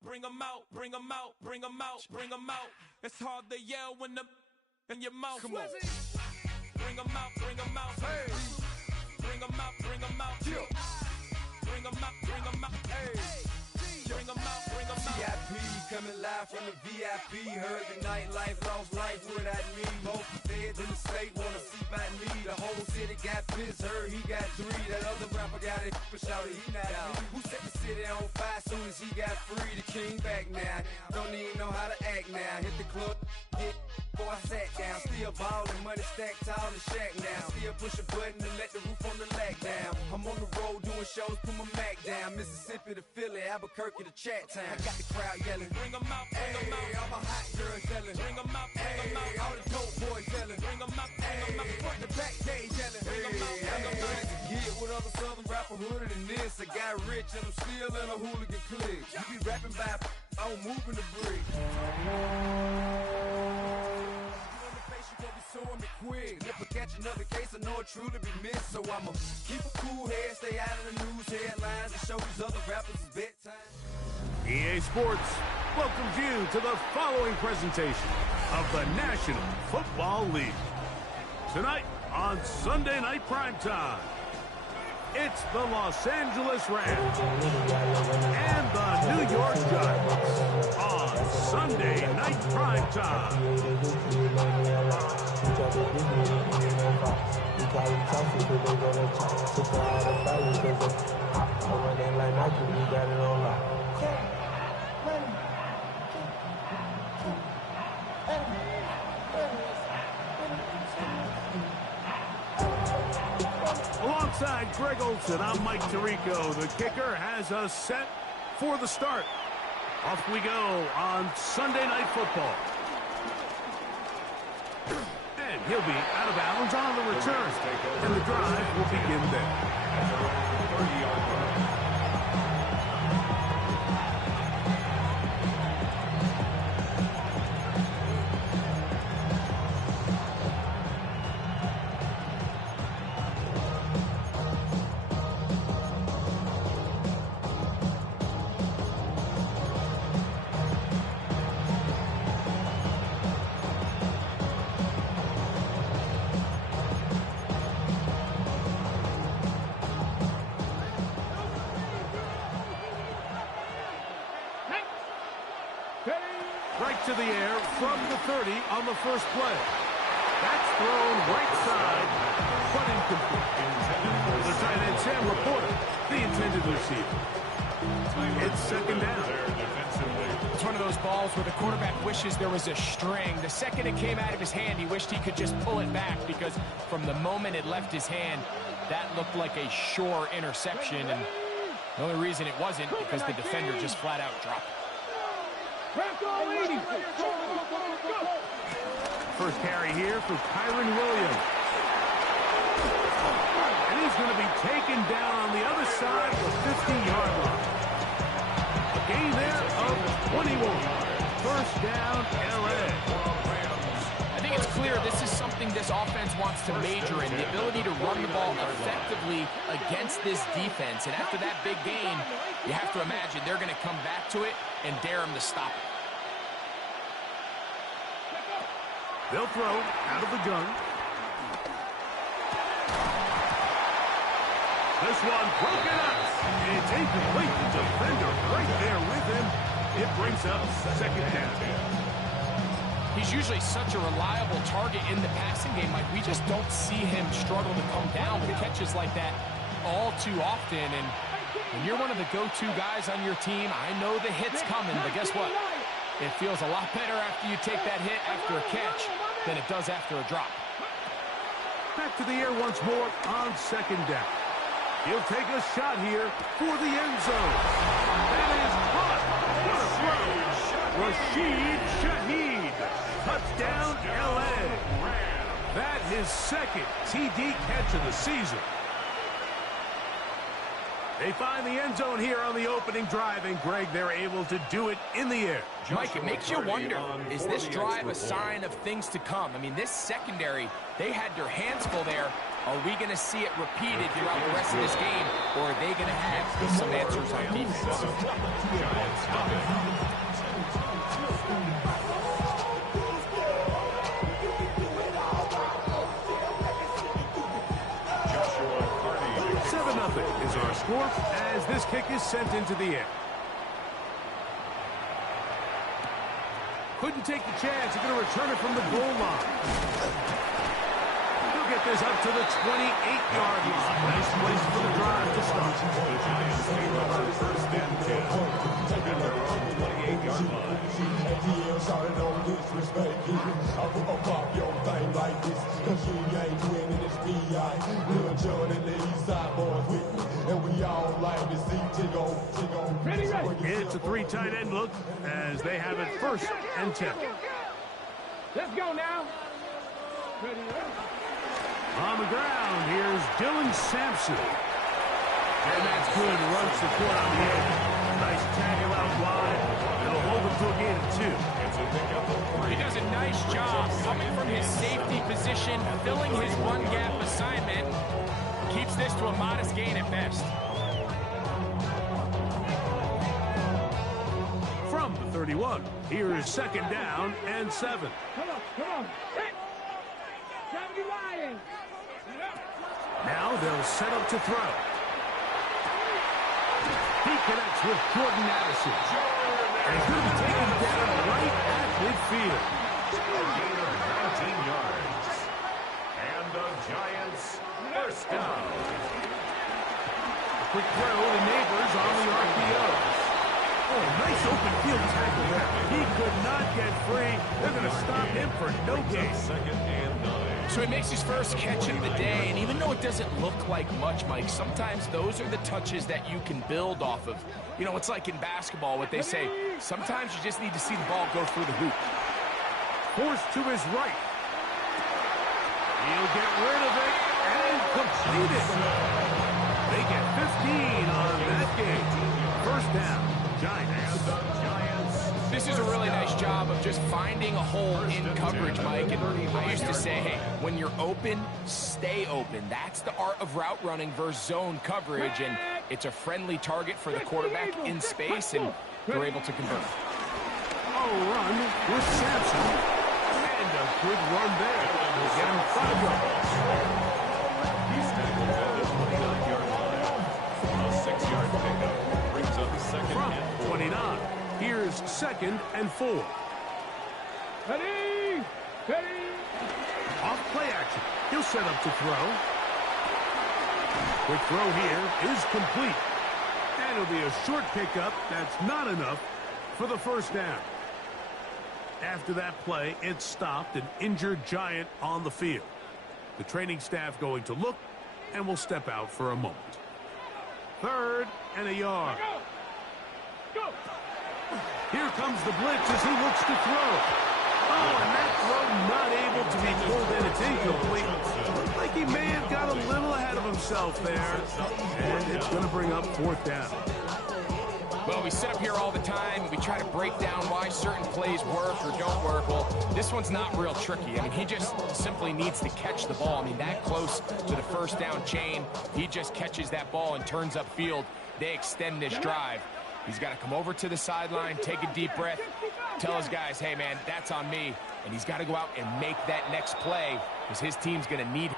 Bring 'em out, bring 'em out, bring 'em out, bring 'em out. It's hard to yell when the in your mouth. Come on. Bring 'em out, bring 'em out. Hey. Bring 'em out, bring 'em out. Yeah. Bring 'em out, bring 'em out. Hey. Bring 'em out, bring 'em out. VIP coming live from the VIP. Heard the nightlife, lost life without me. Most feds in the state wanna see by me. The whole city got pissed, heard he got 3. That other rapper got it, but shouted he not me. Who set the city on fire soon as he got free? The king back now, don't even know how to act now. Hit the club, get before I sat down. Still ballin', money stacked tall in shack now. Still push a button and let the roof on the lag down. I'm on the road doing shows, put my Mac down. Mississippi to Philly, Albuquerque to Chat Town. I got the crowd yelling, bring 'em out, bring 'em out. All my hot girls yelling, bring 'em out, bring 'em out. All the dope boys yelling, bring 'em out, bring 'em out. Front the backstage yelling, bring 'em out, bring 'em out. Get with other southern rapper hooded than this. I got rich and I'm still in a hooligan clique. You be rapping by, I'm moving the brick. Me quick. If I catch another case, I know it truly be missed. So I'ma keep a cool head, stay out of the news headlines, and show these other rappers it's bedtime. EA Sports welcomes you to the following presentation of the National Football League. Tonight on Sunday Night Primetime, it's the Los Angeles Rams and the New York Giants on Sunday Night Primetime. Alongside Greg Olson, I'm Mike Tirico. The kicker has us set for the start. Off we go on Sunday Night Football. And he'll be out of bounds on the return. And the drive will begin there. 30-yard line. Right to the air from the 30 on the first play. That's thrown right side, but incomplete. The tight end Sam reported the intended receiver. It's second down. It's one of those balls where the quarterback wishes there was a string. The second it came out of his hand, he wished he could just pull it back, because from the moment it left his hand, that looked like a sure interception. And the only reason it wasn't because the defender just flat out dropped it. First carry here for Kyron Williams. And he's going to be taken down on the other side of the 50-yard line. A gain there of 21. First down, LA. I think it's clear this is something this offense wants to major in, the ability to run the ball effectively against this defense. And after that big gain, you have to imagine they're going to come back to it and dare him to stop it. They'll throw out of the gun. This one broken up. It's incomplete. The defender right there with him. It brings up second down. He's usually such a reliable target in the passing game. Like, we just don't see him struggle to come down with catches like that all too often. And when you're one of the go-to guys on your team, I know the hit's coming, but guess what? It feels a lot better after you take that hit after a catch than it does after a drop. Back to the air once more on second down. He'll take a shot here for the end zone. That is caught. What a throw. Rashid Shaheed. Touchdown, LA. That his second TD catch of the season. They find the end zone here on the opening drive, and Greg, they're able to do it in the air. Mike, it makes you wonder, is this drive a sign of things to come? I mean, this secondary, they had their hands full there. Are we going to see it repeated throughout the rest of this game, or are they going to have some answers on defense? score as this kick is sent into the air. Couldn't take the chance. He's going to return it from the goal line. He'll get this up to the 28-yard line. Nice place for the drive to start. The Giants came up on first and 10. Taking their own 28-yard line. It's a three tight end look as they have it first and 10. Let's go now. On the ground, here's Dylan Sampson. And that's good run support on the end. Nice tackle out wide. It'll hold him to a gain of 2. He does a nice job coming from his safety position, filling his one-gap assignment. Keeps this to a modest gain at best. From the 31, here is second down and 7. Come on. Hey. Time to lying. Now they'll set up to throw. He connects with Jordan Addison. And he's going to be taken down right at midfield. A gain of 19 yards. And the Giants first down. Quick throw to Neighbors on the RPO. Oh, nice open field tackle there. He could not get free. They're going to stop him for no gain. Second and 9. So he makes his first catch of the day, and even though it doesn't look like much, Mike, sometimes those are the touches that you can build off of. You know, it's like in basketball, what they say, sometimes you just need to see the ball go through the hoop. Forced to his right. He'll get rid of it and complete it. They get 15 on that game. First down, Giants. This is a really nice job of just finding a hole in coverage, Mike. And I used to say, hey, when you're open, stay open. That's the art of route running versus zone coverage. And it's a friendly target for the quarterback in space, and they're able to convert. Run with Sampson. And a good run there. We'll get him 5 yards. He's tackled at the 29-yard line. A 6-yard pickup brings up second From and 4. 29. Here's second and 4. Ready. Off play action. He'll set up to throw. Quick throw here is complete. And it'll be a short pickup. That's not enough for the first down. After that play, it stopped an injured Giant on the field. The training staff going to look and will step out for a moment. 3rd and a yard. Go. Here comes the blitz as he looks to throw. Oh, and that throw not able to be pulled in. It's incomplete. Looked like he may have got a little ahead of himself there. And it's going to bring up 4th down. Well, we sit up here all the time, and we try to break down why certain plays work or don't work. Well, this one's not real tricky. I mean, he just simply needs to catch the ball. I mean, that close to the first down chain, he just catches that ball and turns upfield. They extend this drive. He's got to come over to the sideline, take a deep breath, tell his guys, hey, man, that's on me. And he's got to go out and make that next play because his team's going to need him.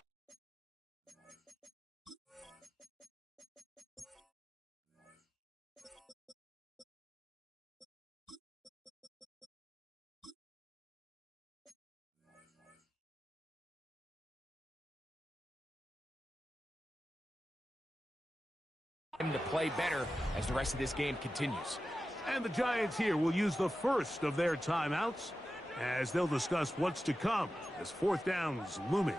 To play better as the rest of this game continues. And the Giants here will use the first of their timeouts as they'll discuss what's to come as 4th down is looming.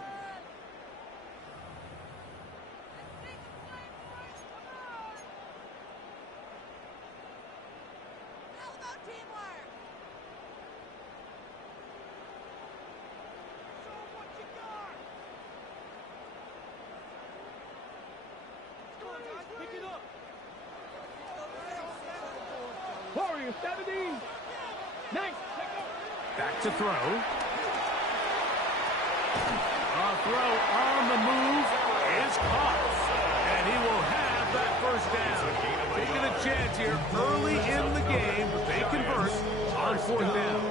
Warriors 17. Nice. Back to throw. A throw on the move is caught. And he will have that first down. Taking a chance here early in the game. They convert on 4th down.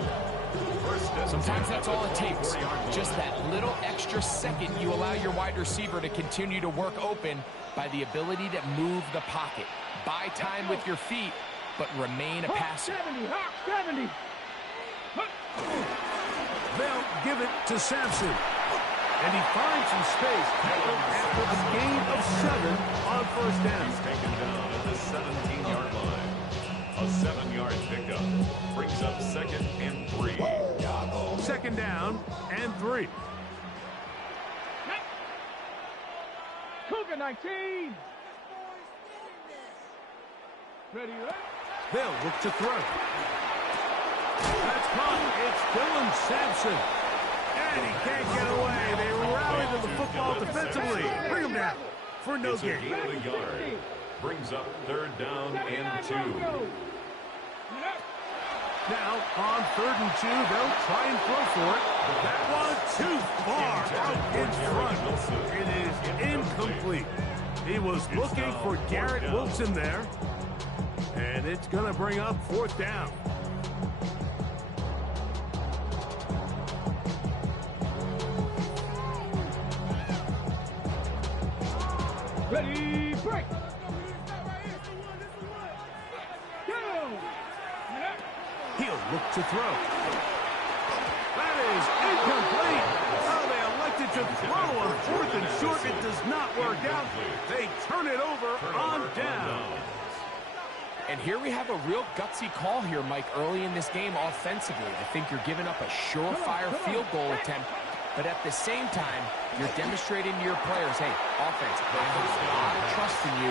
Sometimes that's all it takes. Just that little extra second you allow your wide receiver to continue to work open by the ability to move the pocket. Buy time with your feet, but remain a passer. 70. They'll give it to Sampson. And he finds some space after a gain of 7 on first down. He's taken down at the 17-yard line. A 7-yard pickup brings up 2nd and 3. 2nd down and 3. Cougar 19. Ready, right? They'll look to throw. That's caught. It's Dylan Sampson. And he can't get away. They rally to the football defensively. Bring him down for no It's a gain. gain of a yard. Brings up 3rd down and 2. Now on 3rd and 2, they'll try and throw for it. That one too far out in front. It is incomplete. He was looking for Garrett Wilson there. And it's going to bring up 4th down. Ready, break. Go. He'll look to throw. That is incomplete. Oh, they elected to throw on 4th and short. It does not work out. They turn it over on down. And here we have a real gutsy call here, Mike, early in this game offensively. I think you're giving up a surefire field goal attempt, but at the same time, you're demonstrating to your players, hey, offense, I have a lot of trust in you.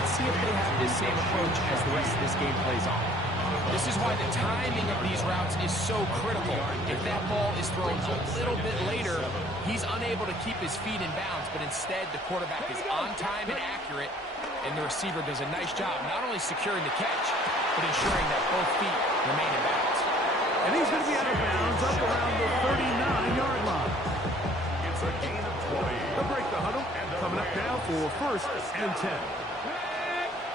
Let's see if they have this same approach as the rest of this game plays on. This is why the timing of these routes is so critical. If that ball is thrown a little bit later, he's unable to keep his feet in bounds, but instead the quarterback is on time and accurate, and the receiver does a nice job not only securing the catch, but ensuring that both feet remain in bounds. And he's going to be out of bounds up around the 39-yard line. It's a gain of 20. They'll break the huddle. Coming up now for 1st and 10.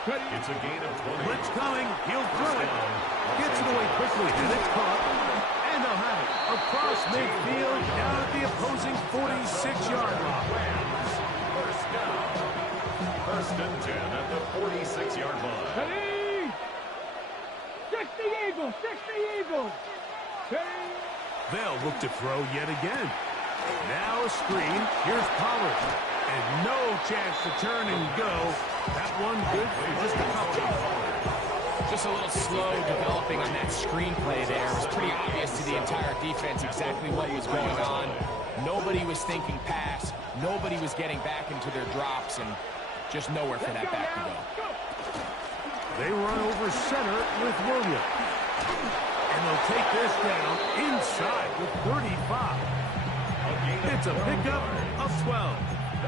It's a gain of 20. Blitz coming. He'll throw it. Gets it away quickly, and it's caught. And they'll have it across midfield down at the opposing 46-yard line. First down. 1st and 10 at the 46-yard line. Ready. 60 Eagles. Ready. They'll look to throw yet again. Now a screen. Here's Pollard. And no chance to turn and go. That one good for just a couple. Just a little slow developing on that screenplay there. It was pretty obvious to the entire defense exactly what was going on. Nobody was thinking pass. Nobody was getting back into their drops, and just nowhere for that back to go. They run over center with Williams. And they'll take this down inside with 35. It's a pickup of 12.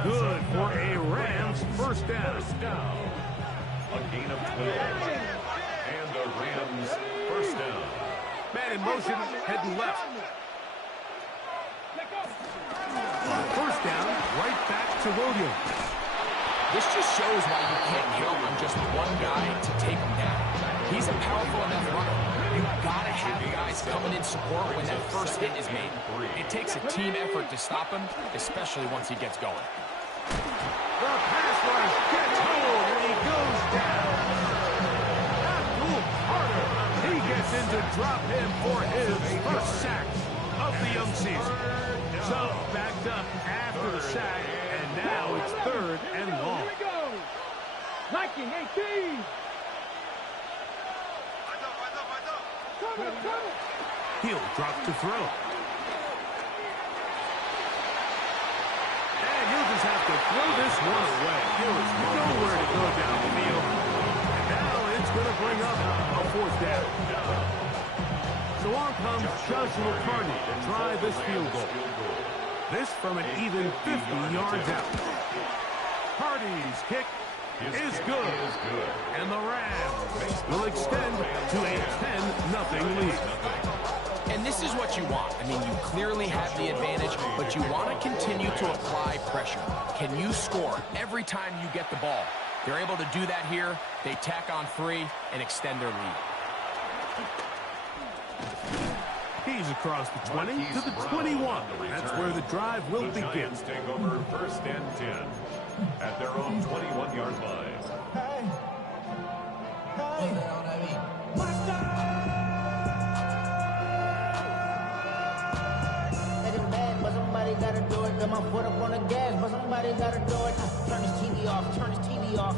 Good for a Rams first down. A gain of 12. And a Rams first down. Man in motion, heading left. First down, right back to Williams. This just shows why you can't count on just one guy to take him down. He's a powerful enough runner. You've got to have guys coming in support when that first hit is made. It takes a team effort to stop him, especially once he gets going. The pass rush gets hold and he goes down. Abdul Carter. He gets in to drop him for his first sack of the young season. So backed up after the sack, and now it's 3rd and long. Here we go. Liking 18. He'll drop to throw. And he'll just have to throw this one away. There was nowhere to go down the field. And now it's going to bring up a 4th down. So on comes Joshua Carney to try this field goal. This from an even 50 yards out. Carney's kick is good. And the Rams will extend to a 10-0 lead. And this is what you want. I mean, you clearly have the advantage, but you want to continue to apply pressure. Can you score every time you get the ball? They're able to do that here. They tack on 3 and extend their lead. He's across the 20 to the 21. That's where the drive will begin. Giants take over first and 10 at their own 21-yard line. But somebody gotta do it. Got my foot up on the gas, but somebody gotta do it. Turn his TV off, turn his TV off.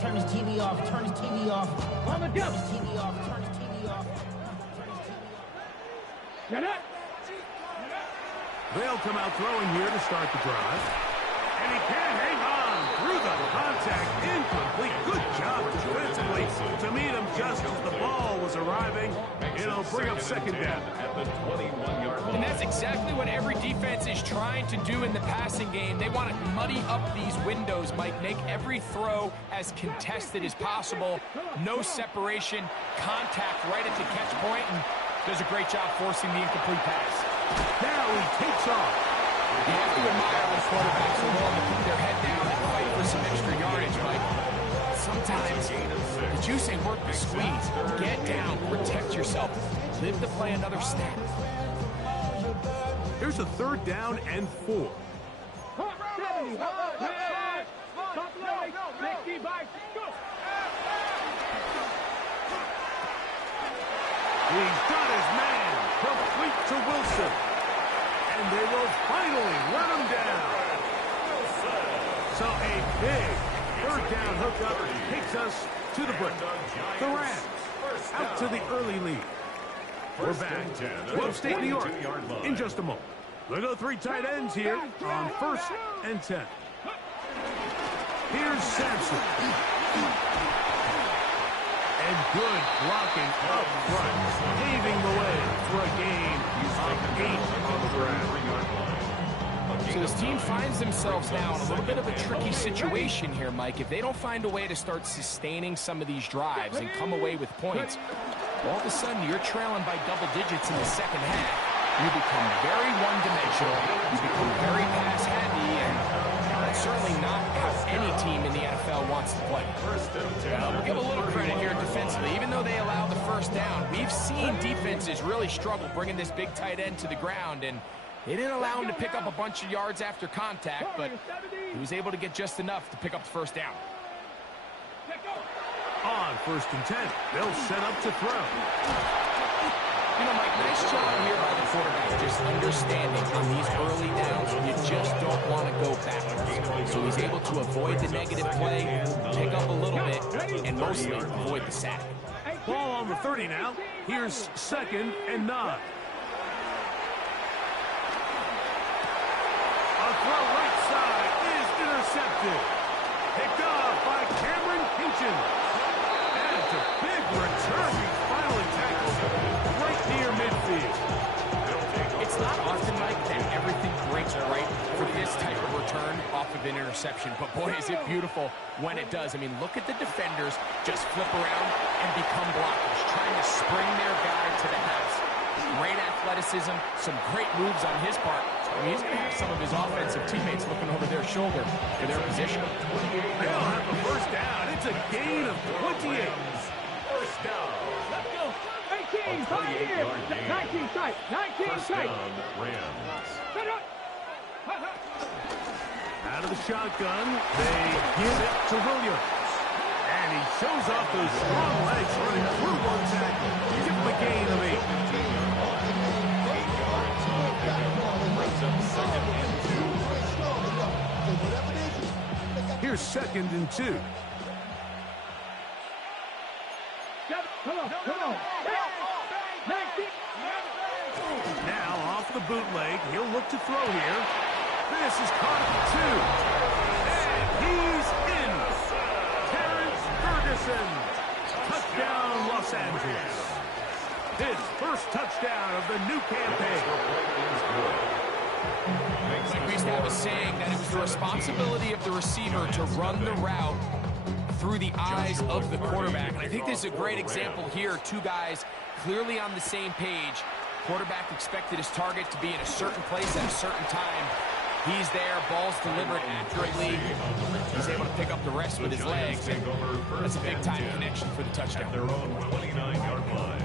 Turn his TV off, turn his TV off. Turn his TV off, turn his TV off. Get it! They'll come out throwing here to start the drive. And he can't hang on through the contact. Incomplete. Good job defensively to meet him just as the ball was arriving. It'll bring up second down. At the 21-yard line. And that's exactly what every defense is trying to do in the passing game. They want to muddy up these windows, Mike. Make every throw as contested as possible. No separation, contact right at the catch point, and does a great job forcing the incomplete pass. Now he takes off. You have to admire when quarterbacks are willing to put their head down and fight for some extra yardage, Mike. Sometimes the juice ain't worth the squeeze. Get down, protect yourself, live to play another snap. Here's a third down and 4. He's got his man complete to Wilson. And they will finally run him down. So a big third down hookup takes us to the break. The Rams out to the early lead. We're back to upstate New York in just a moment. We'll go 3 tight ends here on first and 10. Here's Sampson. And good blocking up front, paving the way for a gain of 8 on the ground. So this team finds themselves now in a little bit of a tricky situation here, Mike. If they don't find a way to start sustaining some of these drives and come away with points, all of a sudden you're trailing by double digits in the second half. You become very one-dimensional. You become very pass-heavy, and that's certainly not how any team in the NFL wants to play. We'll give a little credit here defensively. Even though they allow the first down, we've seen defenses really struggle bringing this big tight end to the ground, and they didn't allow him to pick up a bunch of yards after contact, but he was able to get just enough to pick up the first down. On first and 10, they'll set up to throw. You know, Mike, nice job here by the quarterback, just understanding on these early downs, you just don't want to go backwards. So he's able to avoid the negative play, pick up a little bit, and mostly avoid the sack. Ball on the 30 now. Here's second and 9. A throw right side is intercepted. Picked off by Cameron Kinchen. And it's a big return. He's finally tackled right near midfield. It's not often, Mike, that everything breaks right for this type of return off of an interception. But, boy, is it beautiful when it does. I mean, look at the defenders just flip around and become blockers, trying to spring their guy to the house. Great athleticism, some great moves on his part. I mean, he's going to have some of his offensive teammates looking over their shoulder for their position. They'll have a first down. It's a gain of 28. First down. Let's go. 18, right here. 19 tight. 19 First tight. down, Rams. Out of the shotgun, they give it to Williams. And he shows off those strong legs running through one tackle. Give him a gain of 8. Here's second and 2. Come on. Now off the bootleg, he'll look to throw here. This is caught at the 2. And he's in. Terrence Ferguson. Touchdown, Los Angeles. His first touchdown of the new campaign. Like we used to have a saying that it was the responsibility of the receiver to run the route through the eyes of the quarterback. And I think this is a great example here. Two guys clearly on the same page. Quarterback expected his target to be in a certain place at a certain time. He's there, ball's delivered accurately. He's able to pick up the rest with his legs. And that's a big-time connection for the touchdown. Their own 29-yard line.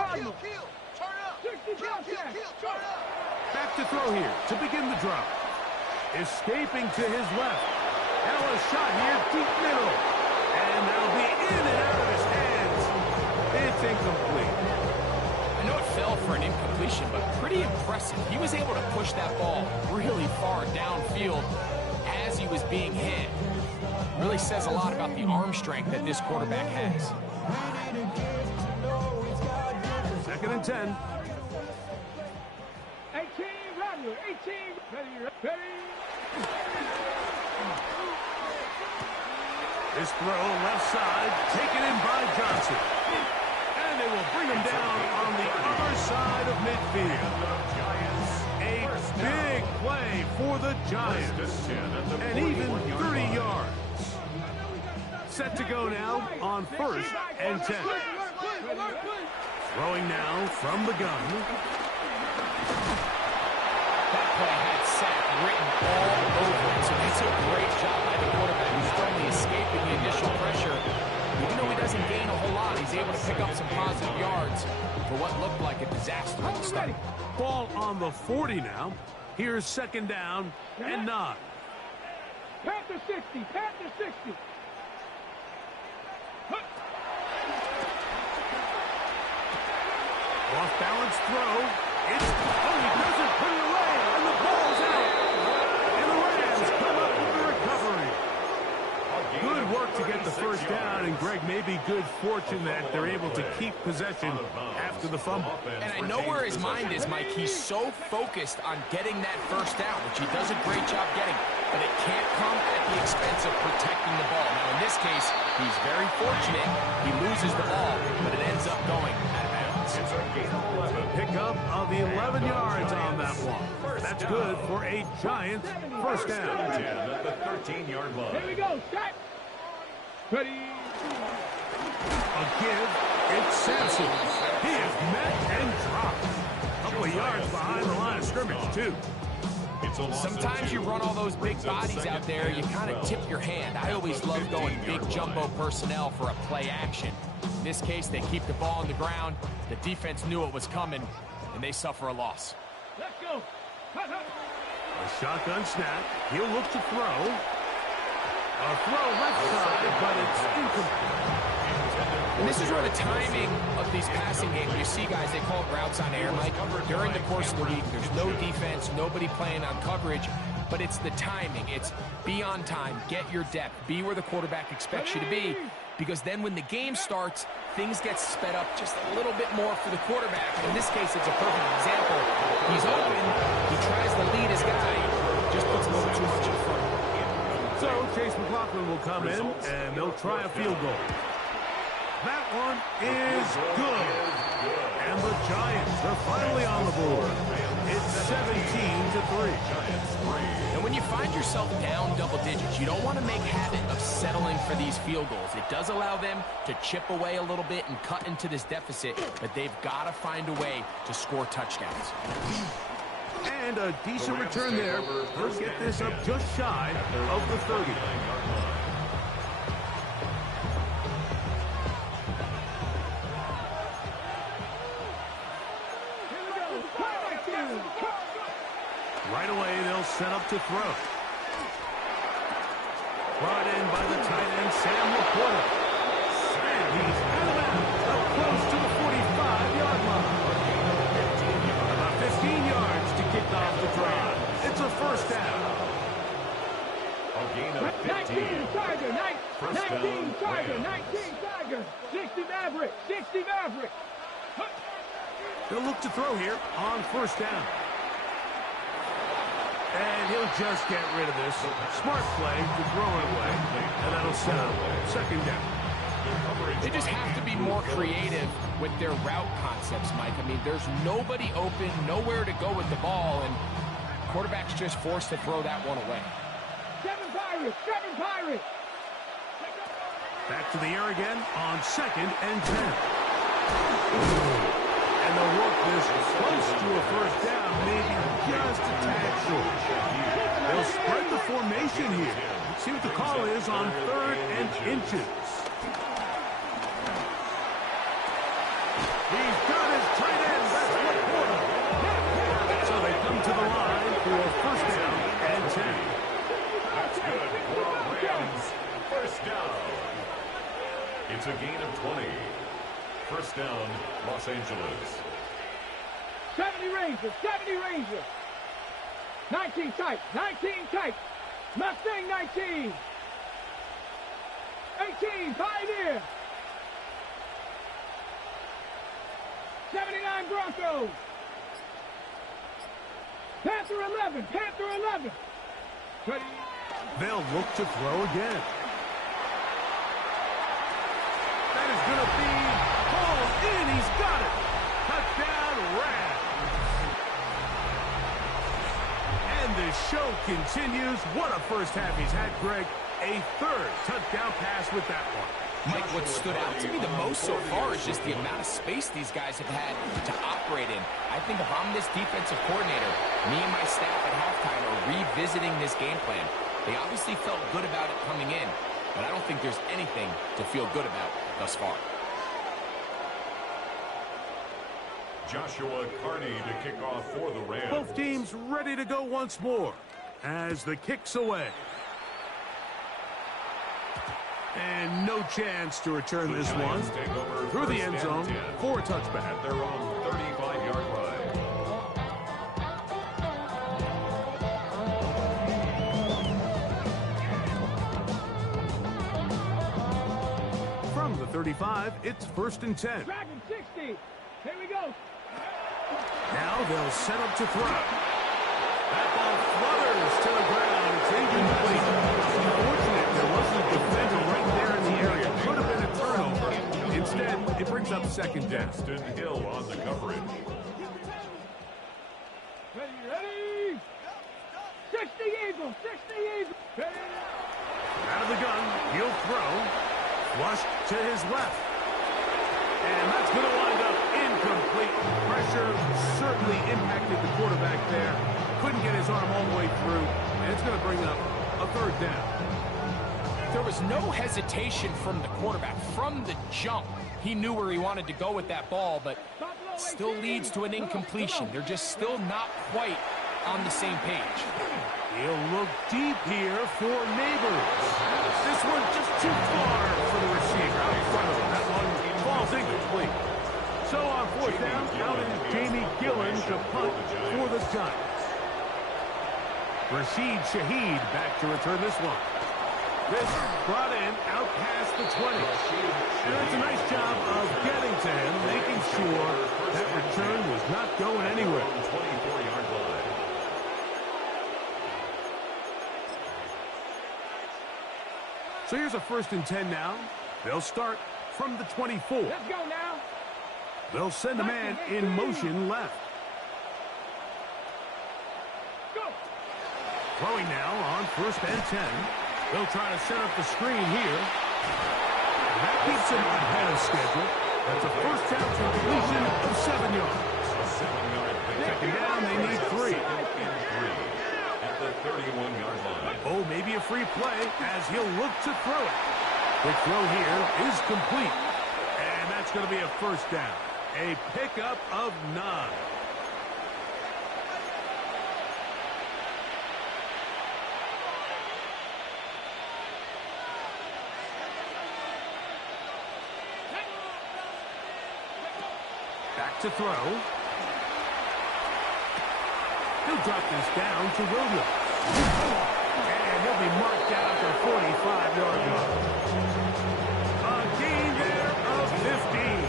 Cardinals. 60 contact. Back to throw here to begin the drop. Escaping to his left. Now a shot here, deep middle. And that'll be in and out of his hands. It's incomplete. I know it fell for an incompletion, but pretty impressive. He was able to push that ball really far downfield as he was being hit. Really says a lot about the arm strength that this quarterback has. 2nd and 10. 18, Rodler. 18. Ready. This throw left side, taken in by Johnson. And they will bring him down on the other side of midfield. A big play for the Giants. And even 30 yards. Set to go now on 1st and 10. Throwing now from the gun. That play had sack written all over it, so that's a great job by the quarterback who's finally escaping the initial pressure. Even though he doesn't gain a whole lot, he's able to pick up some positive yards for what looked like a disaster at the start. Ball on the 40 now. Here's 2nd down and 9. Panther 60. Panther 60. Off-balance throw. He doesn't put it away, and the ball's out. And the Rams come up with the recovery. Good work to get the 1st down, and Greg, maybe good fortune that they're able to keep possession after the fumble. And I know where his mind is, Mike. He's so focused on getting that 1st down, which he does a great job getting, but it can't come at the expense of protecting the ball. Now, in this case, he's very fortunate. He loses the ball, but it ends up going out of bounds. Pickup of 11 yards on that one. That's good for a Giants 1st down. At the 13-yard line. Here we go. Start. Ready. A give. It's Sampson. He is met and dropped. A couple of yards behind the line of scrimmage, too. Sometimes you run all those big bodies out there, you kind of tip your hand. I always love going big jumbo personnel for a play action. In this case, they keep the ball on the ground. The defense knew it was coming, and they suffer a loss. Let's go. A shotgun snap. He'll look to throw. A throw left side, but it's incomplete. And this is where the timing of these passing games, you see guys, they call it routes on air, Mike. During the course of the week, there's no defense, nobody playing on coverage, but it's the timing. It's be on time, get your depth, be where the quarterback expects you to be, because then when the game starts, things get sped up just a little bit more for the quarterback. In this case, it's a perfect example. He's open, he tries to lead his guy, just puts a little too much in front. So Chase McLaughlin will come in, and they'll try a field goal. That one is good. And the Giants are finally on the board. It's 17-3. And when you find yourself down double digits, you don't want to make habit of settling for these field goals. It does allow them to chip away a little bit and cut into this deficit, but they've got to find a way to score touchdowns. And a decent return there. He'll get this up just shy of the 30. Right away, they'll set up to throw. Brought in by the tight end, Sam Laporta. And he's out of bounds, up close to the 45-yard line. About 15 yards to kick off the drive. It's a 1st down. A gain of 15. 19 Tiger, 19 Tiger, 19 Tiger. 60 Maverick, 60 Maverick. They'll look to throw here on 1st down. And he'll just get rid of this. Smart play to throw it away. And that'll set up 2nd down. They just have to be more creative with their route concepts, Mike. I mean, there's nobody open, nowhere to go with the ball, and quarterback's just forced to throw that one away. 7 Pirates, 7 Pirates. Back to the air again on 2nd and 10. And they'll work this close to a 1st down, maybe just a tad short. They'll spread the formation here. See what the call is on 3rd and inches. He's got it 70 Rangers, 70 Rangers. 19 tight, 19 tight. Mustang 19. 18, Pioneer. 79 Broncos. Panther 11, Panther 11. They'll look to throw again. That is going to be hauled in. He's got it. Touchdown, Rams. And the show continues. What a first half he's had, Greg. A third touchdown pass with that one. Mike, what stood out to me the most so far is just the amount of space these guys have had to operate in. I think if I'm this defensive coordinator, me and my staff at halftime are revisiting this game plan. They obviously felt good about it coming in, but I don't think there's anything to feel good about thus far. Joshua Carney to kick off for the Rams. Both teams ready to go once more as the kick's away. And no chance to return this one through the end zone for a touchback. At their own 35-yard line. From the 35, it's 1st and 10. Dragon 60. Here we go. Now they'll set up to throw. That ball flutters to the ground. It's incomplete. Unfortunate there wasn't a defender right there in the area. Could have been a turnover. Instead, it brings up 2nd down. Destin Hill on the coverage. Ready. 60 Eagles, 60 Eagles. Out of the gun, he'll throw. Flush to his left. And that's going to wind up incomplete. Pressure certainly impacted the quarterback there. Couldn't get his arm all the way through. And it's going to bring up a 3rd down. There was no hesitation from the quarterback. From the jump, he knew where he wanted to go with that ball, but still leads to an incompletion. They're just still not quite on the same page. He'll look deep here for Neighbors. This one just too far for the receiver out in front of him. That one falls incomplete. So on 4th down, out is Jamie Gillen to punt for the Giants. Rashid Shaheed back to return this one. This brought in out past the 20. And it's a nice job of getting to him, making sure that return was not going anywhere. 24-yard line. So here's a 1st and 10 now. They'll start from the 24. Let's go now. They'll send a man in motion left. Go. Throwing now on 1st and 10. They'll try to set up the screen here. That keeps him ahead of schedule. That's a 1st down completion of 7 yards. A 7-yard pickup. 2nd down, they need 3. At the 31-yard line. Oh, maybe a free play as he'll look to throw it. The throw here is complete. And that's going to be a 1st down. A pickup of 9. Back to throw. He'll drop this down to Williams. And he'll be marked down at the 45-yard line. A gain there of 15.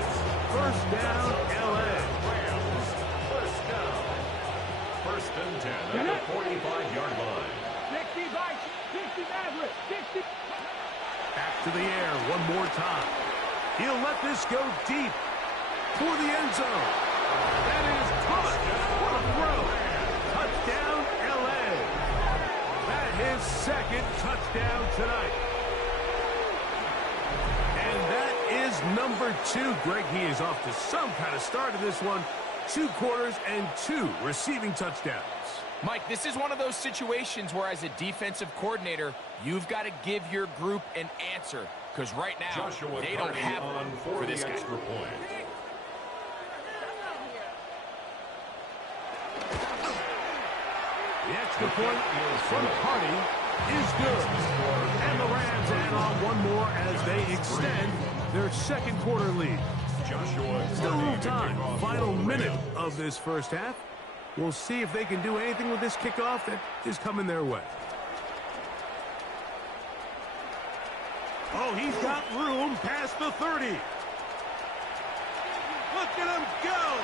1st down, L.A. Rams, 1st down. 1st and 10 at the 45-yard line. 60 by 60 Maverick. 60. Back to the air one more time. He'll let this go deep for the end zone. That is caught. What a throw. Touchdown, L.A. That is 2nd touchdown tonight. And that is number 2. Greg, he is off to some kind of start in this one. 2 quarters and 2 receiving touchdowns. Mike, this is one of those situations where as a defensive coordinator, you've got to give your group an answer. Because right now, Joshua they don't have one for this guy. Extra point. The extra point from Carney is good. And the Rams add on one more as they extend their 2nd quarter lead. Still a little time. Final minute of this first half. We'll see if they can do anything with this kickoff that is coming their way. Oh, he's got room past the 30. Look at him go.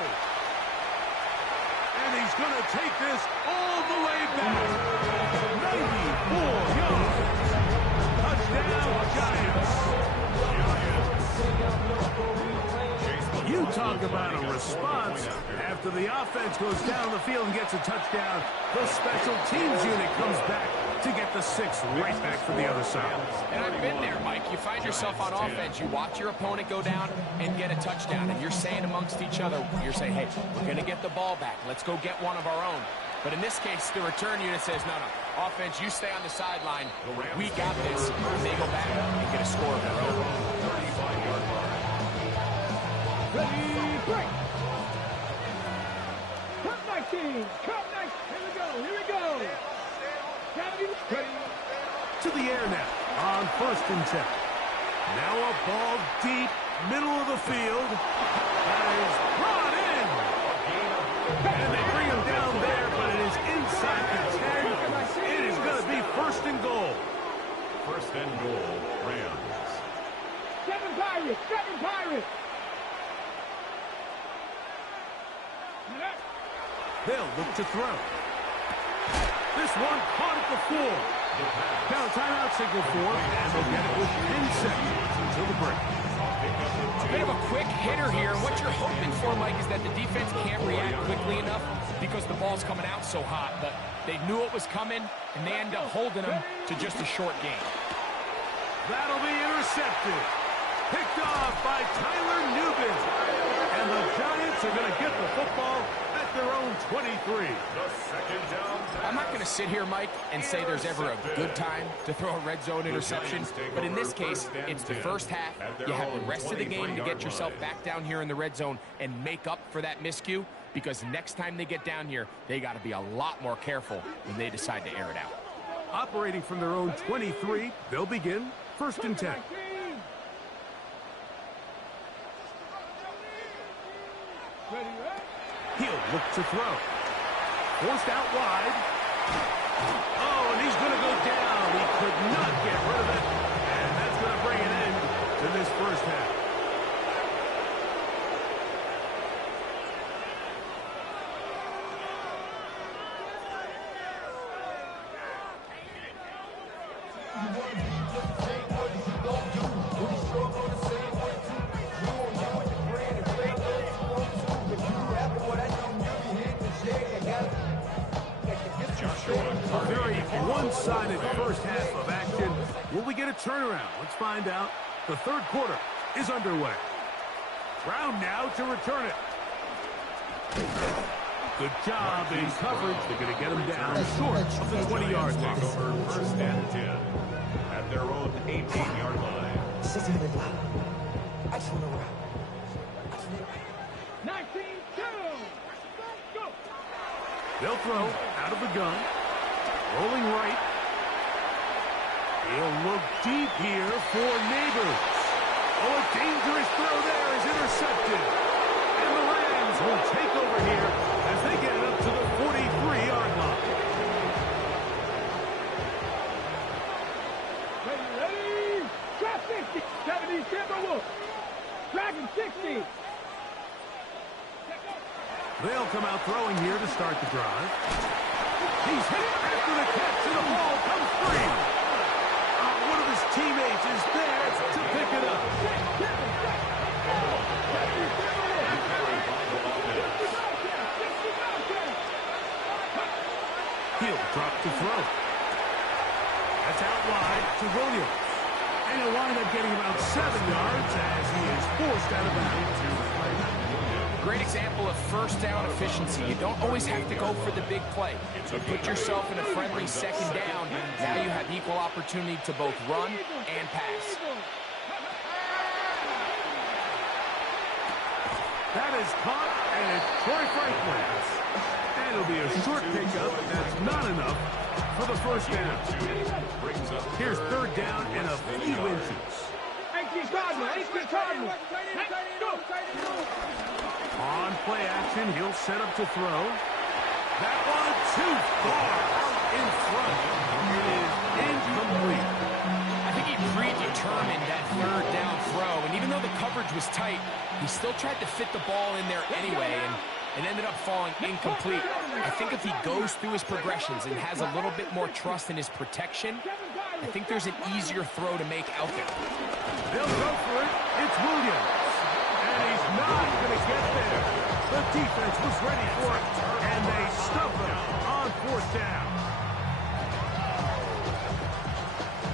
And he's going to take this all the way back. 94 yards. Touchdown, Giants. You talk about a response. After the offense goes down the field and gets a touchdown, the special teams unit comes back to get the 6 right back for the other side. And I've been there, Mike. You find yourself on offense, you watch your opponent go down and get a touchdown, and you're saying amongst each other, you're saying, hey, we're going to get the ball back. Let's go get one of our own. But in this case, the return unit says, no, offense, you stay on the sideline. We got this. And they go back and get a score of their own. 35-yard line. Ready, break. Cut 19. Cut 19. Here we go. Ready. To the air now on 1st and 10. Now a ball deep, middle of the field. That is brought in. And they bring him down there, but it is inside the 10. It is going to be 1st and goal. 1st and goal, Rams. 7 Pirates. 7 Pirates. They'll look to throw. This one caught at the 4. Now a timeout signal for, and they'll get it with 10 seconds until the break. A bit of a quick hitter here. And what you're hoping for, Mike, is that the defense can't react quickly enough because the ball's coming out so hot. But they knew it was coming, and they end up holding them to just a short game. That'll be intercepted. Picked off by Tyler Newbin. And the Giants are going to get the football at their own 23. I'm not going to sit here, Mike, and say there's ever a good time to throw a red zone interception. But in this case, it's the first half. You have the rest of the game to get yourself back down here in the red zone and make up for that miscue. Because next time they get down here, they got to be a lot more careful when they decide to air it out. Operating from their own 23, they'll begin 1st and 10. He'll look to throw. Forced out wide. Oh, and he's going to go down. He could not get rid of it. And that's going to bring an end to this first half. A very one-sided first half of action. Will we get a turnaround? Let's find out. The 3rd quarter is underway. Brown now to return it. Good job in coverage. They're going to get him down short of the 20-yard line. 1st and 10 at their own 18-yard line. 19-2. Go. They'll throw out of the gun. Rolling right. He'll look deep here for Neighbors. Oh, a dangerous throw there is intercepted. And the Rams will take over here as they get it up to the 43-yard line. Ready. Drop 50. 70 Timberwolves. Dragon 60. They'll come out throwing here to start the drive. He's hit after the catch, and the ball comes free. One of his teammates is there to pick it up. He'll drop to throw. That's out wide to Williams. And he'll wind up getting about 7 yards as he is forced out of bounds. Great example of first down efficiency. You don't always have to go for the big play. You put yourself in a friendly 2nd down. Now you have equal opportunity to both run and pass. That is caught, and it's Troy Franklin. And it'll be a short pickup. That's not enough for the first down. Here's 3rd down and a few inches. On play action, he'll set up to throw. That one too far out in front. It is incomplete. I think he predetermined that third down throw, and even though the coverage was tight, he still tried to fit the ball in there anyway, and it ended up falling incomplete. I think if he goes through his progressions and has a little bit more trust in his protection, I think there's an easier throw to make out there. They'll go for it. It's Williams. And he's not going to get there. The defense was ready for it, and they stuff him on fourth down.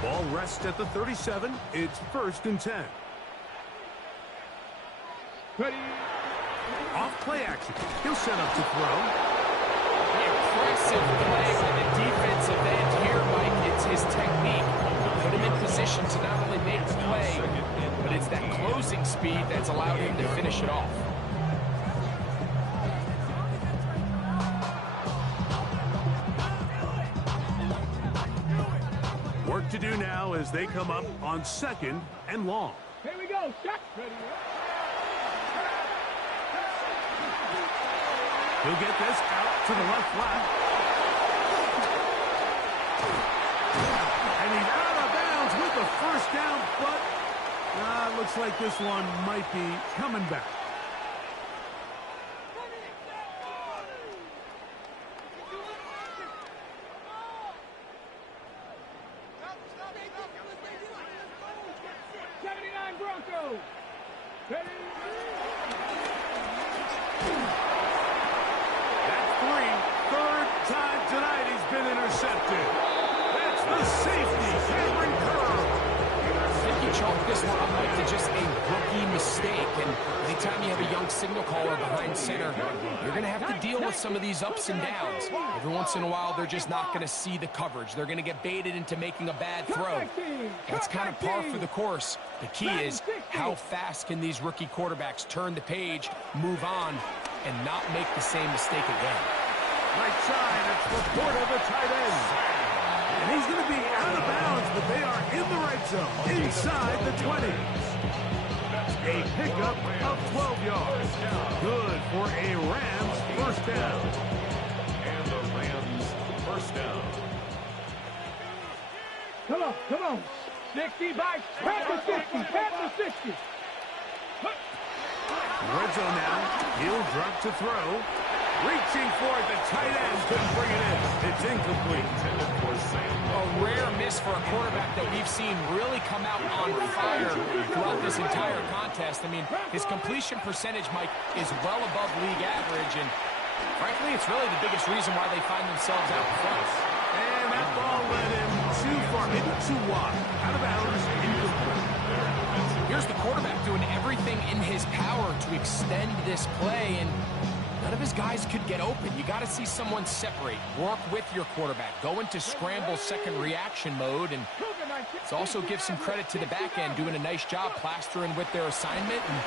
Ball rests at the 37. It's 1st and 10. Ready. Off play action. He'll set up to throw. Impressive play by the defensive end here, Mike. It's his technique. Put him in position to not only make the play, but it's that closing speed that's allowed him to finish it off. Work to do now as they come up on 2nd and long. Here we go. Check. Ready. He'll get this out to the left flat. And he's out of bounds with the 1st down, but looks like this one might be coming back. Broncos. Ready. That's 3. 3rd time tonight he's been intercepted. That's the safety, Cameron Curl. I think you chalk this one up like to just a rookie mistake. And anytime you have a young signal caller behind center, you're going to have to deal with some of these ups and downs. Every once in a while, they're just not going to see the coverage. They're going to get baited into making a bad throw. That's kind of par for the course. The key is how fast can these rookie quarterbacks turn the page, move on, and not make the same mistake again. Right side, it's Laporta, the tight end. And he's going to be out of bounds, but they are in the right zone, inside the 20. A pickup of 12 yards. Good for a Rams 1st down. And the Rams 1st down. Come on, come on. 60 by 60, 60. Red zone now. He'll drop to throw. Reaching for it, the tight end couldn't bring it in. It's incomplete. A rare miss for a quarterback that we've seen really come out on fire throughout this entire contest. I mean, his completion percentage, Mike, is well above league average, and frankly, it's really the biggest reason why they find themselves out front. And that ball led him too far, maybe too wide. Out of bounds, incomplete. Here's the quarterback doing everything in his power to extend this play, and none of his guys could get open. You got to see someone separate, work with your quarterback, go into scramble second reaction mode, and let's also give some credit to the back end doing a nice job plastering with their assignment, and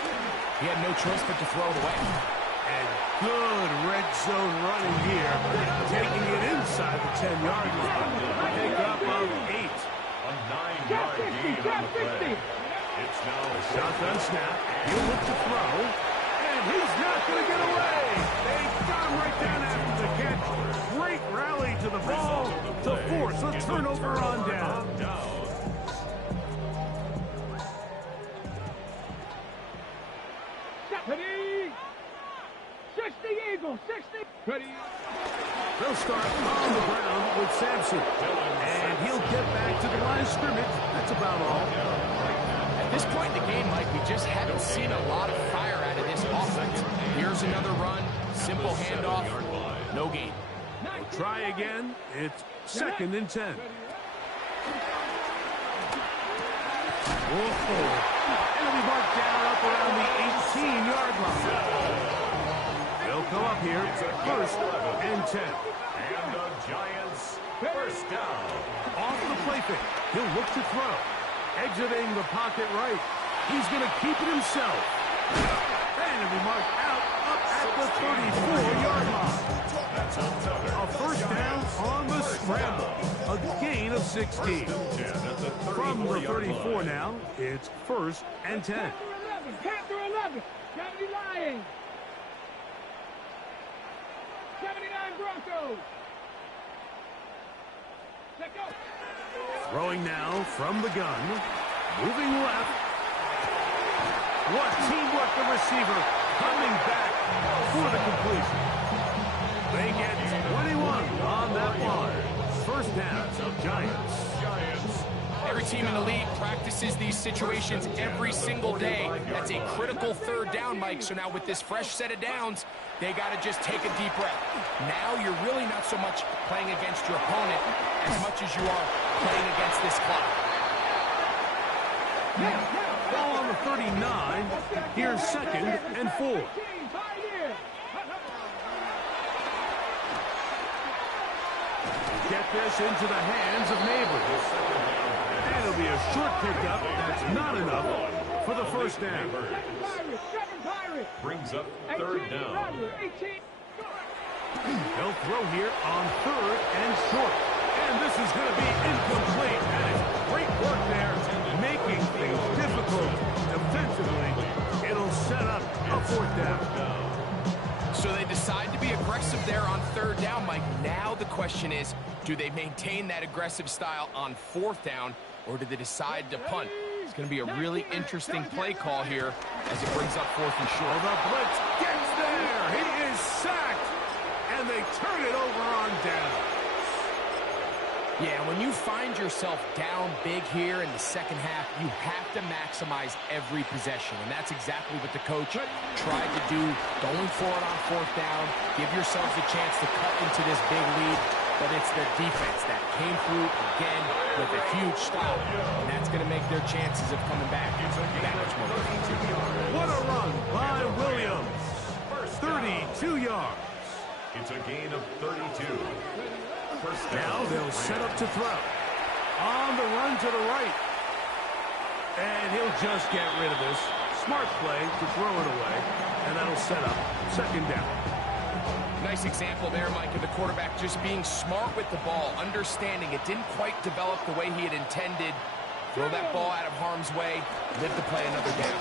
he had no choice but to throw it away. And good red zone running here, taking it inside the 10-yard line. Pick up of 8. A 9-yard gain on the play. It's now a shotgun snap. He'll look to throw. And he's not going to get away. They got him right down after the catch. Great rally to the ball to force a turnover on down. Ready. 60 Eagles, 60. Ready. They'll start on the ground with Sampson. And he'll get back to the line of scrimmage. That's about all. At this point in the game, Mike, we just haven't seen a lot of fire out of this offense. Here's another run, simple handoff, no gain. We'll try again. It's 2nd and 10. Whoa. It'll be marked down up around the 18-yard line. They'll come up here, 1st and 10. And the Giants 1st down. Off the play fake. He'll look to throw. Exiting the pocket right. He's going to keep it himself. And it'll be marked out up at the 34-yard line. A 1st down on the scramble. A gain of of 16. From the 34 now, it's 1st and 10. Panther 11. 70 Lions. 79 Broncos. Let go. Throwing now from the gun. Moving left. What teamwork, the receiver coming back for the completion. They get 21 on that one. First down, Giants. Every team in the league practices these situations every single day. That's a critical third down, Mike. So now with this fresh set of downs, they got to just take a deep breath. Now you're really not so much playing against your opponent as much as you are playing against this clock. Ball on the 39. Here's 2nd and 4. Get this into the hands of Neighbors. And it'll be a short pickup. That's not enough for the first down. Brings up 3rd down. They'll throw here on 3rd and short. And this is going to be incomplete. That is great work there, making things difficult defensively. It'll set up a 4th down. So they decide to be aggressive there on 3rd down, Mike. Now the question is, do they maintain that aggressive style on 4th down, or do they decide to punt? It's going to be a really interesting play call here as it brings up 4th and short. The blitz gets there. He is sacked. And they turn it over on down. Yeah, when you find yourself down big here in the second half, you have to maximize every possession. And that's exactly what the coach tried to do, going for it on 4th down. Give yourselves a chance to cut into this big lead. But it's the defense that came through again with a huge stop. And that's going to make their chances of coming back that much more difficult. What a run by Williams. 32 yards. It's a gain of 32. Now they'll set up to throw. On the run to the right. And he'll just get rid of this. Smart play to throw it away. And that'll set up 2nd down. Nice example there, Mike, of the quarterback just being smart with the ball, understanding it didn't quite develop the way he had intended. Throw that ball out of harm's way, live to play another down.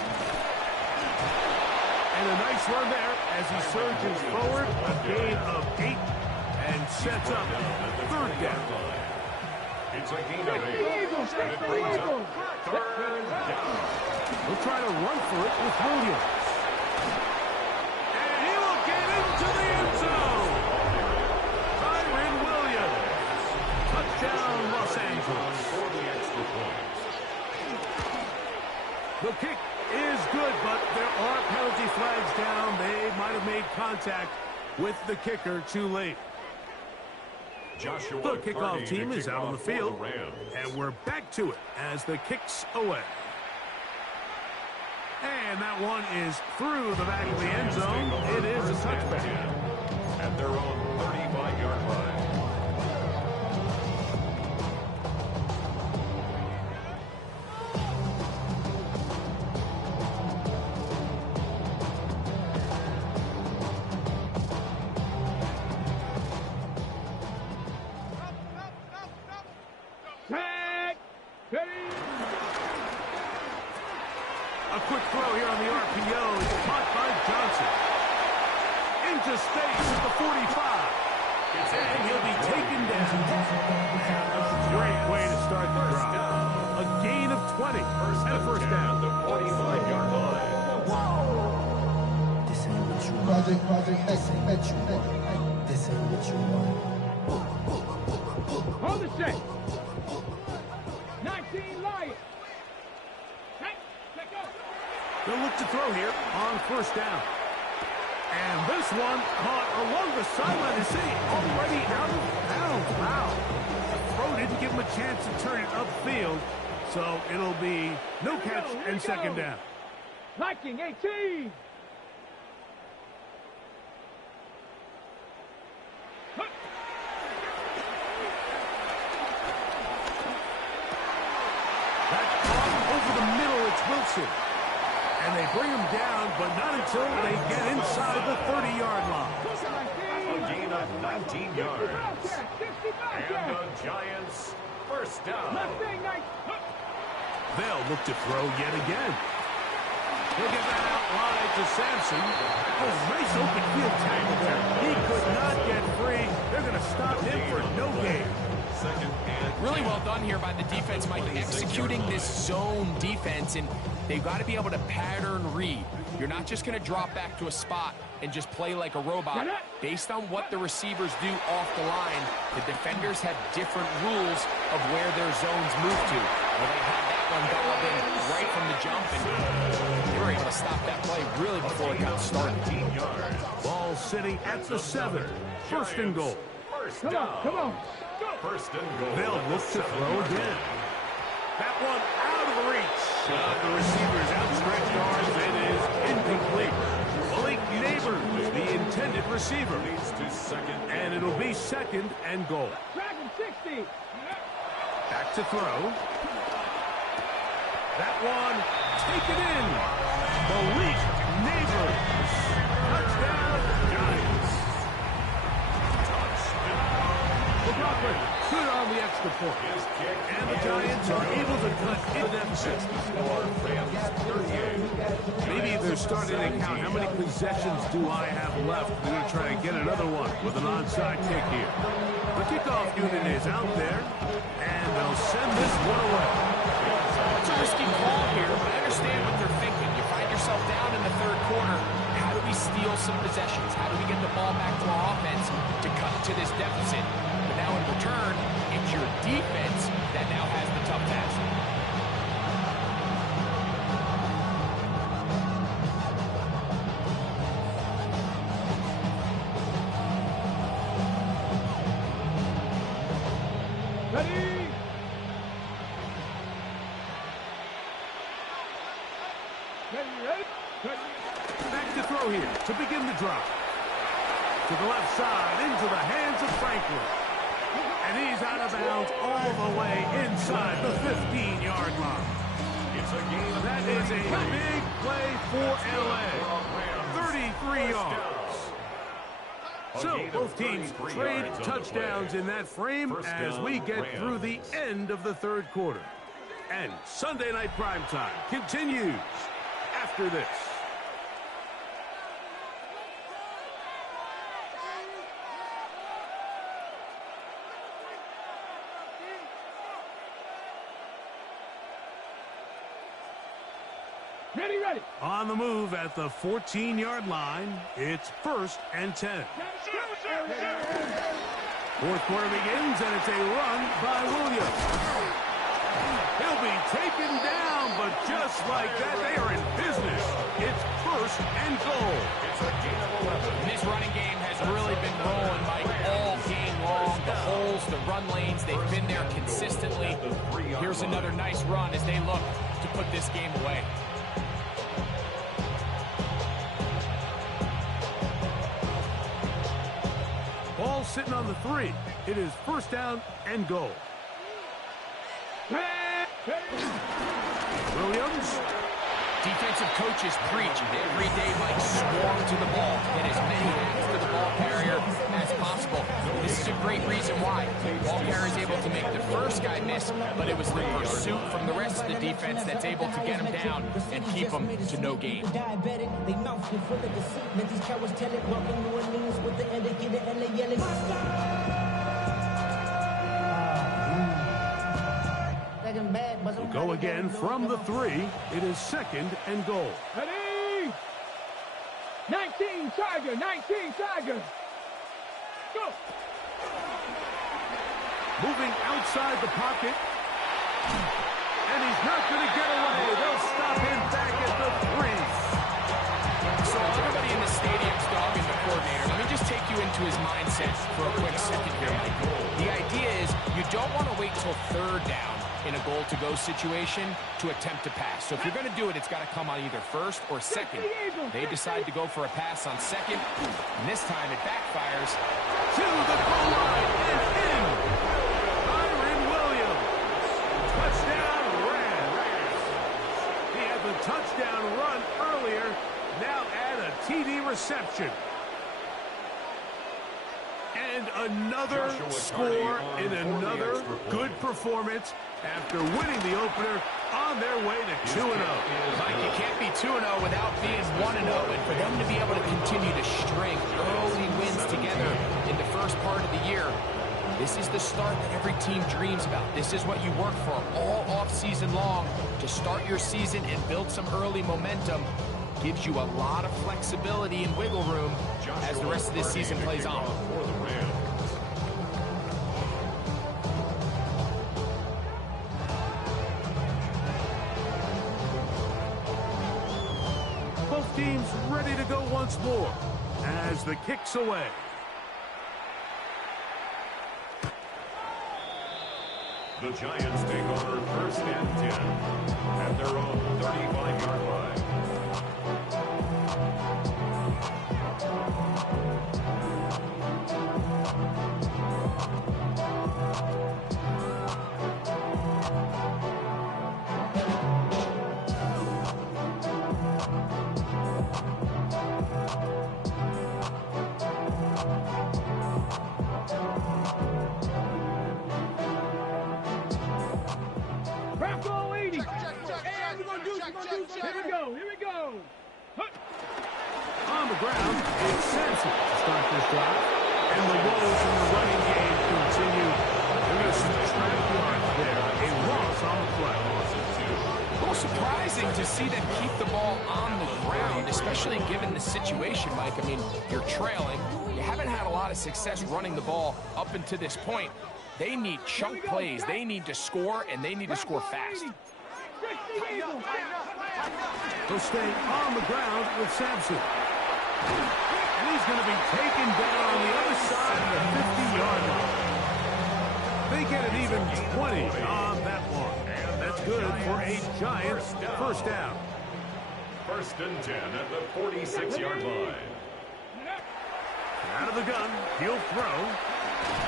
And a nice run there as he surges forward, a gain of 8, and sets up 3rd down. It's a gain of 8, and it brings up 3rd down. We'll try to run for it with Williams. And he will get into the end zone. Kyron Williams. Touchdown, Los Angeles. For the extra point. The kick is good, but there are penalty flags down. They might have made contact with the kicker too late. Joshua The kickoff team is out on the field, the and we're back to it as the kick's away. And that one is through the back of the end zone. It is a touchback. At their own 35-yard line. A quick throw here on the RPO is caught by Johnson. Into space at the 45. And he'll be taken down. Great way to start the drive. A gain of 20 and a 1st down. The 45-yard line. This ain't what you want. This ain't what you want. This ain't what you want. Hold the set. 19 Lions. Let go. They'll look to throw here on 1st down. And this one caught along the sideline. Is he already out of bounds? Wow. The throw didn't give him a chance to turn it upfield. So it'll be no catch and 2nd down. Viking 18. That caught over the middle. It's Wilson. And they bring him down, but not until they get inside the 30-yard line. A gain of 19 yards. And the Giants First down. Mustang 19. They'll look to throw yet again. He'll get that out wide to Sampson. Oh, nice open field tackle there. He could not get free. They're going to stop him for no gain. Second and Really well done here by the defense, Mike, executing this zone defense, and they've got to be able to pattern read. You're not just going to drop back to a spot and just play like a robot. Based on what the receivers do off the line, the defenders have different rules of where their zones move to. Well, they had that one dialed in right from the jump, and they were able to stop that play really before it got started. 15 yards. Ball sitting at the 7. First and goal. First Come down. on, come on. First and goal. They'll look to throw again. That one out of reach. The receiver's outstretched arms. It is incomplete. Malik Neighbors, the intended receiver. Leads to second. And it'll be second and goal. Dragon 60. Back to throw. That one taken in. Malik Neighbors. Touchdown, Giants. McLaughlin good on the extra point. And the Giants are able to cut in deficit. Maybe they're starting to count how many possessions do I have left. They're going to try to get another one with an onside kick here. The kickoff unit is out there, and they'll send this one away. It's a risky call here, but I understand what they're thinking. You find yourself down in the third quarter. How do we steal some possessions? How do we get the ball back to our offense to cut to this deficit? But now in return, it's your defense that now has the tough task. Ready? Ready? Back to throw here to begin the drive. To the left side, into the hands of Franklin. And he's out of bounds all the way inside the 15-yard line. It's a game. That is a big play for L.A. 33 yards. So both teams trade touchdowns in that frame as we get through the end of the third quarter. And Sunday Night Primetime continues after this. Ready, ready. On the move at the 14-yard line, it's 1st and 10. Fourth quarter begins, and it's a run by Williams. He'll be taken down, but just like that, they are in business. It's 1st and goal. And this running game has really been rolling, Mike, all game long. The holes, the run lanes, they've been there consistently. Here's another nice run as they look to put this game away. Ball sitting on the 3. It is 1st down and goal. Williams. Defensive coaches preach every day, Mike, swarm to the ball. Get as many hacks to the ball carrier as possible. This is a great reason why. Ball carrier is able to make the first guy miss, but it was the pursuit from the rest of the defense that's able to get him down and keep him to no gain. Will go again from the 3. It is 2nd and goal. Ready? 19 Tiger, 19 Tiger. Go. Moving outside the pocket. And he's not going to get away. They'll stop him back at the 3. So everybody in the stadium's dogging the coordinator. Let me just take you into his mindset for a quick second here, Mike. The idea is you don't want to wait till 3rd down in a goal-to-go situation to attempt to pass. So if you're going to do it, it's got to come on either 1st or 2nd. They decide to go for a pass on 2nd, and this time it backfires. To the goal line and in. Byron Williams. Touchdown, Rams. He had the touchdown run earlier. Now add a TD reception. And And another score in another good performance after winning the opener on their way to 2-0. Mike, you can't be 2-0 without being 1-0, and for them to be able to continue to string early wins together in the first part of the year, this is the start that every team dreams about. This is what you work for all off-season long to start your season and build some early momentum. Gives you a lot of flexibility and wiggle room as the rest of this season plays on. Both teams ready to go once more as the kick's away. The Giants take over 1st and 10 at their own 35-yard line. Bronco 80. And we're going to do this. Here we go. On the ground, it's Sampson to start this drive. And the woes in the running game continue. They're going to subtract yards there. A loss on the play. A little surprising to see them keep the ball on the ground, especially given the situation, Mike. I mean, you're trailing. You haven't had a lot of success running the ball up until this point. They need chunk plays. They need to score, and they need to score fast. They'll stay on the ground with Sampson. And he's going to be taken down on the other side of the 50-yard line. They get an even 20 on that one. And that's good for a Giants first down. 1st and 10 at the 46-yard line. Out of the gun, he'll throw.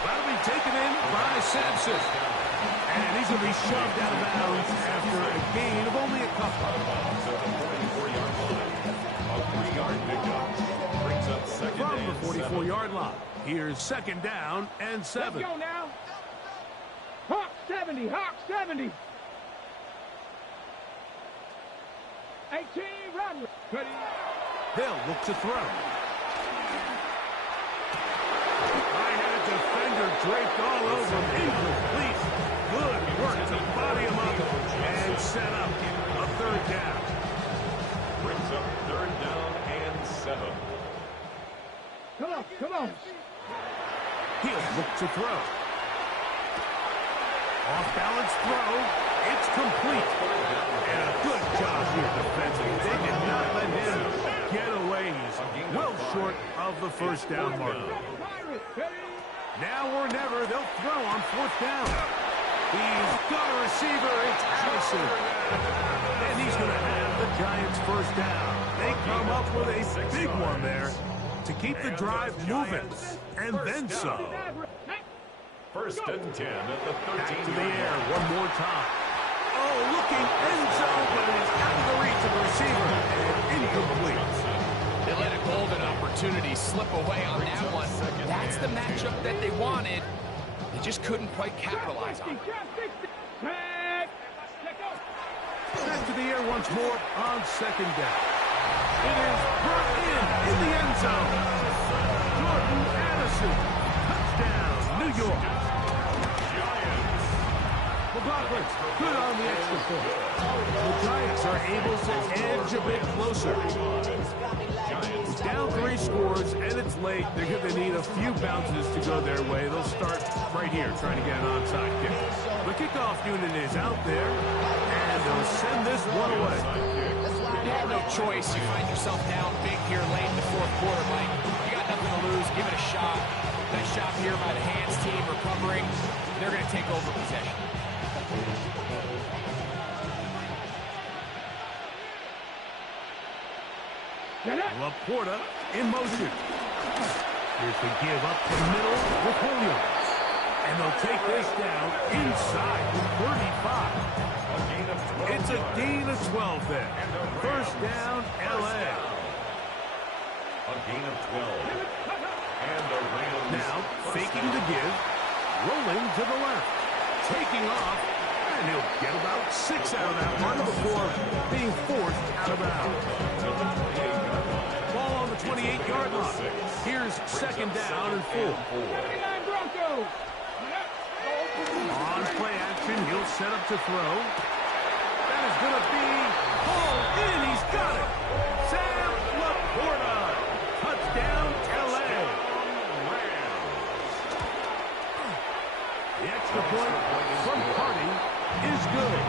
That'll be taken in by Sampson. And he's going to be shoved out of bounds after a gain of only a couple. A 3-yard pickup brings up second From and the 44-yard line, here's 2nd down and 7. Let's go now. Hawk 70. 18, run. Hill looks to throw. High-headed defender draped all over him. Incomplete. Good work to body him up and set up a 3rd down. brings up 3rd down and 7. Come on. He'll look to throw. Off-balance throw. It's complete. And a good job here defensively. They did not let him get away. He's well short of the 1st down marker. Now or never, they'll throw on 4th down. He's got a receiver. It's Allison. And he's going to have the Giants 1st down. They come up with a big one there to keep the drive moving. And then some. 1st and 10 at the 13. Back to the air one more time. Oh, looking end zone, but it is out of the reach of the receiver. And incomplete. They let a golden opportunity slip away on that one. That's the matchup that they wanted. They just couldn't quite capitalize on it. Back to the air once more on 2nd down. It is brought in the end zone. Jordan Addison. Touchdown, New York. McLaughlin, good on the extra point. The Giants are able to edge a bit closer. Down 3 scores, and it's late. They're going to need a few bounces to go their way. They'll start right here, trying to get an onside kick. The kickoff unit is out there, and they'll send this one away. You have no choice. You find yourself down big here late in the 4th quarter, Mike. You got nothing to lose. Give it a shot. Nice shot here by the hands team recovering. They're going to take over possession. Laporta in motion. Here's the give up the middle with Williams. And they'll take this down inside the 35. It's a gain of 12 there. 1st down, L.A. A gain of 12. And a Rams Now, faking the give, rolling to the left, taking off, and he'll get about 6 out of that one before being forced out of bounds. Ball on the 28-yard line. Here's second down and 4. 79 Broncos. On play action, he'll set up to throw. That is going to be hauled in. He's got it. Sam Laporta. Touchdown, LA. The extra point from Carney is good.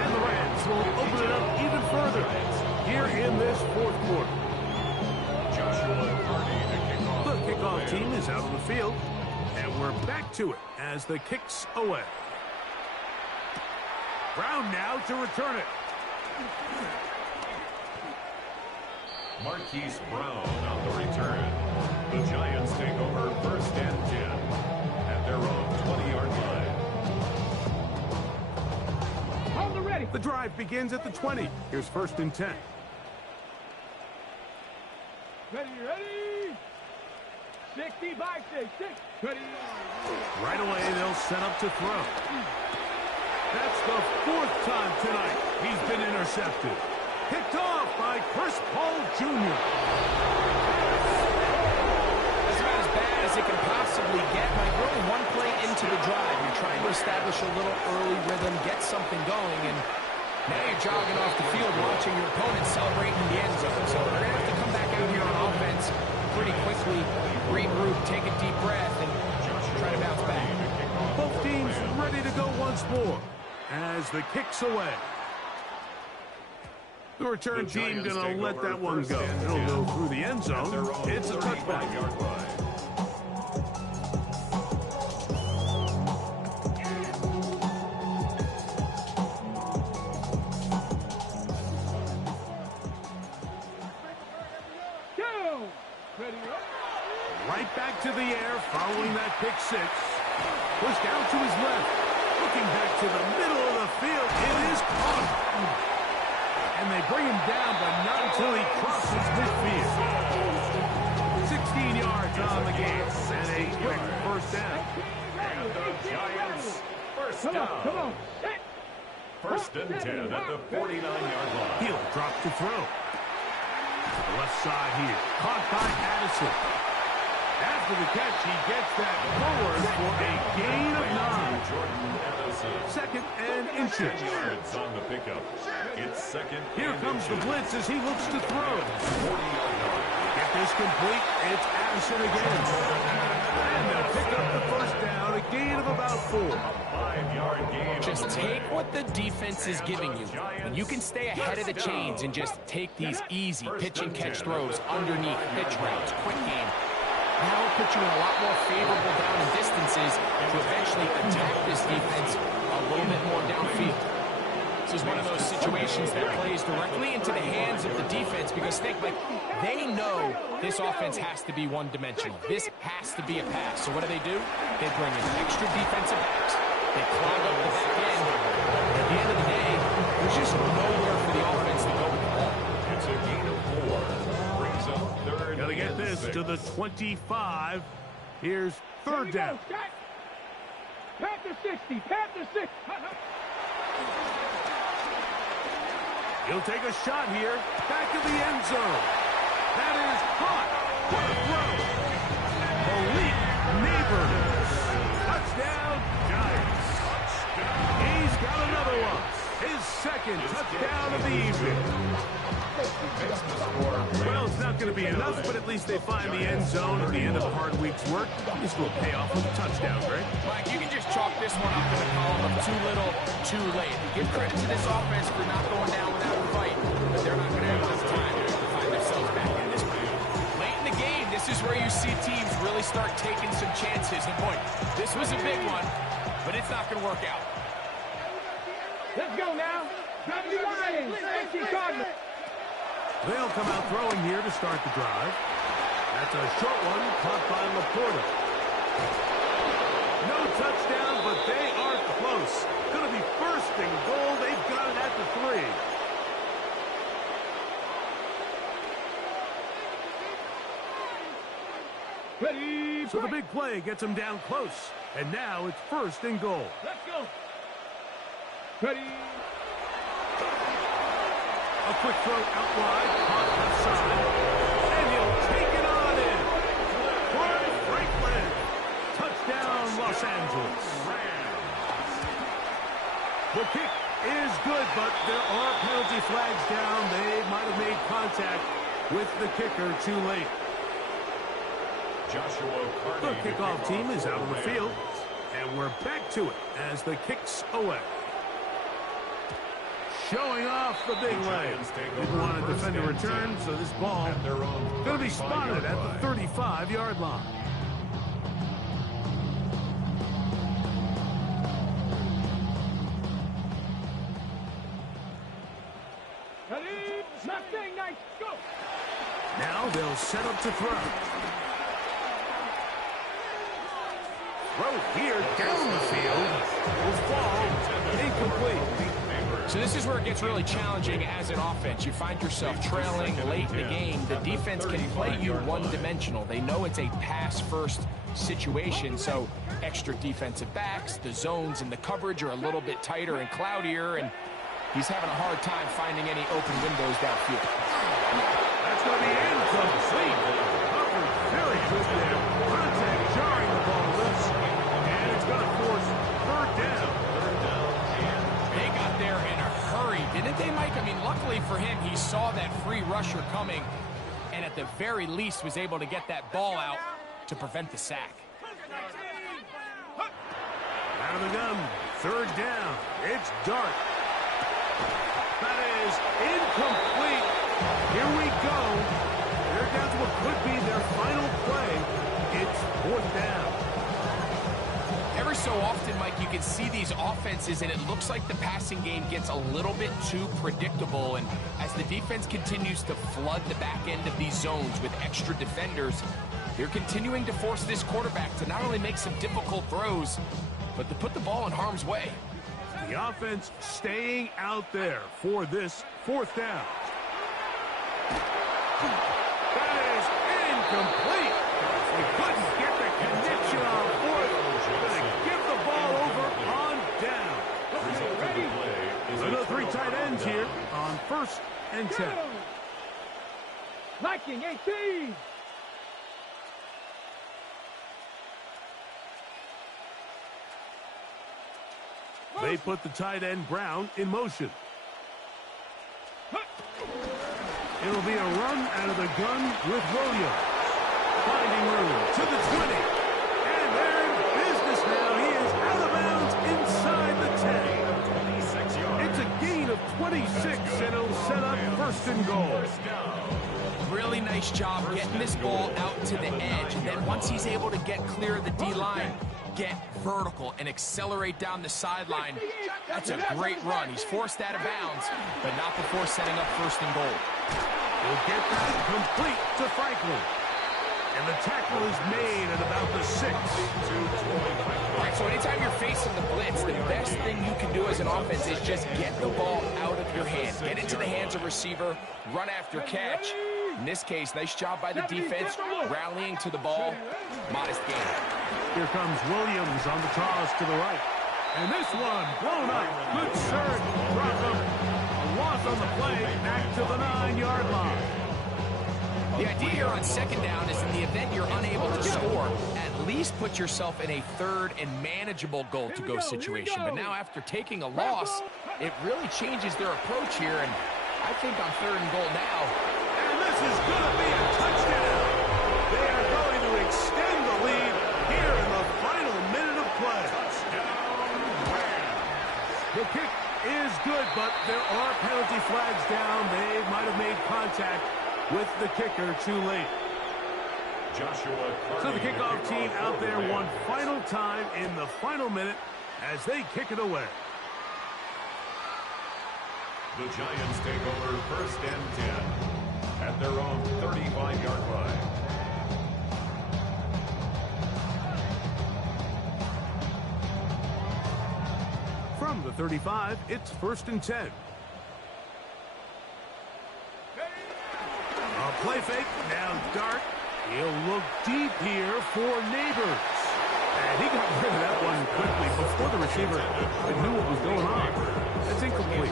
And the Rams will open it up even further here in this fourth quarter. The kickoff team is out on the field. And we're back to it as the kick's away. Brown now to return it. Marquise Brown on the return. The Giants take over first and 10 at their own 20-yard line. Hold the ready. The drive begins at the 20. Here's first and 10. Ready. 65-6. Ready. Right away, they'll set up to throw. That's the 4th time tonight he's been intercepted. Picked off by Chris Paul Jr. That's about as bad as it can possibly get. Like, really one play into the drive, you're trying to establish a little early rhythm, get something going, and now you're jogging off the field watching your opponent celebrating in the end zone. So they're going to have to come back out here on offense pretty quickly, regroup, take a deep breath, and try to bounce back. Both teams ready to go once more as the kick's away. The return team going to let that one go. It'll go through the end zone. It's a touchback. Right back to the air following that pick 6. Pushed out to his left. Looking back to the middle of the field. It is caught. And they bring him down, but not until he crosses midfield. 16 yards on the game. And a quick first down. And the Giants first down. Come on. First and 10 at the 49-yard line. He'll drop to throw. To the left side here. Caught by Addison. After the catch, he gets that forward for a gain of 9. Second and inches. 10 yards on the pickup. It's second. Here comes the blitz as he looks to throw. 40-yard line. Get this complete. It's Addison again. And they'll pick up the first down. A gain of about 4. 5-yard gain. Just take what the defense is giving you. And you can stay ahead of the chains and just take these easy pitch and catch throws underneath pitch routes, quick game. That will put you in a lot more favorable down and distances to eventually attack this defense a little bit more downfield. This is one of those situations that plays directly into the hands of the defense because they know this offense has to be one-dimensional. This has to be a pass. So what do? They bring in extra defensive backs. They clog up the back end. At the end of the day, there's just nowhere for the offense to go with the ball. It's a gain of 4. Brings up third. Gotta get this to the 25. Here's third down. Panther 60. Panther 60. He'll take a shot here. Back of the end zone. That is caught. What a throw. Malik Neighbors. Touchdown, Giants. He's got another one. His second touchdown of the evening. Well, it's not going to be enough, but at least they find the end zone at the end of a hard week's work. This will pay off with a touchdown, right? Mike, you can just chalk this one up in the column of too little, too late. Give credit to this offense for not going down without a fight, but they're not going to have enough time to find themselves back in this game. Late in the game, this is where you see teams really start taking some chances. And boy, this was a big one, but it's not going to work out. Let's go now. Lions. Cardinals. They'll come out throwing here to start the drive. That's a short one caught by Laporta. No touchdown, but they are close. Going to be first and goal. They've got it at the 3. Ready, So the big play gets him down close. And now it's 1st and goal. let's go. Ready. A quick throw out wide, caught left side, and he'll take it on in. Troy Franklin, touchdown Los Angeles. The kick is good, but there are penalty flags down. They might have made contact with the kicker too late. The kickoff team is out on the field, and we're back to it as the kick's away. Showing off the big leg. Didn't want to defend a return, so this ball going to be spotted at the 35-yard line. Ready, Mustang Knights, go. Now they'll set up to throw. Throw here down the field. Will fall incomplete. So this is where it gets really challenging as an offense. You find yourself trailing late in the game. The defense can play you one-dimensional. They know it's a pass-first situation, so extra defensive backs, the zones and the coverage are a little bit tighter and cloudier, and he's having a hard time finding any open windows downfield. That's going to be incomplete. Coverage very good there. Contact jarring the ball loose, and it's going to force 3rd down. They got there in a hurry, didn't they, Mike? I mean, luckily for him, he saw that free rusher coming, and at the very least was able to get that ball out to prevent the sack. Out of the gun, 3rd down. It's Dart. That is incomplete. Here we go. They're down to what could be their final play. It's 4th down. Every so often, Mike, you can see these offenses, and it looks like the passing game gets a little bit too predictable. And as the defense continues to flood the back end of these zones with extra defenders, they're continuing to force this quarterback to not only make some difficult throws, but to put the ball in harm's way. The offense staying out there for this 4th down. That is incomplete. They couldn't get the connection on 4th. Going to give the ball over on down. Another 3 tight ends here on 1st and 10. Viking 18. They put the tight end Brown in motion. It'll be a run out of the gun with Williams. Finding room to the 20. And they're in business now. He is out of bounds inside the 10. It's a gain of 26, and it'll set up 1st and goal. Really nice job getting this ball out to the edge, and then once he's able to get clear of the D-line, get vertical and accelerate down the sideline. That's a great run. He's forced out of bounds, but not before setting up 1st and goal. He'll get that complete to Franklin. And the tackle is made at about the 6. All right, so anytime you're facing the blitz, the best thing you can do as an offense is just get the ball out of your hands. Get into the hands of receiver, run after catch. In this case, nice job by the defense, rallying to the ball. Modest gain. Here comes Williams on the toss to the right. And this one blown up. Good surge. Drop him. A loss on the play. Back to the 9-yard line. The idea here on 2nd down is in the event you're unable to score, at least put yourself in a 3rd and manageable goal-to-go situation. But now after taking a loss, it really changes their approach here. And I think on 3rd and goal now. And this is going to be a touchdown. They are going to extend the lead here in the final minute of play. The kick is good, but there are penalty flags down. They might have made contact with the kicker too late. So the kickoff team out there one final time in the final minute as they kick it away. The Giants take over 1st and 10 at their own 35-yard line. From the 35, it's 1st and 10. A play fake, now Dart, He'll look deep here for Neighbors. And he got rid of that one quickly before the receiver knew what was going on. It's incomplete.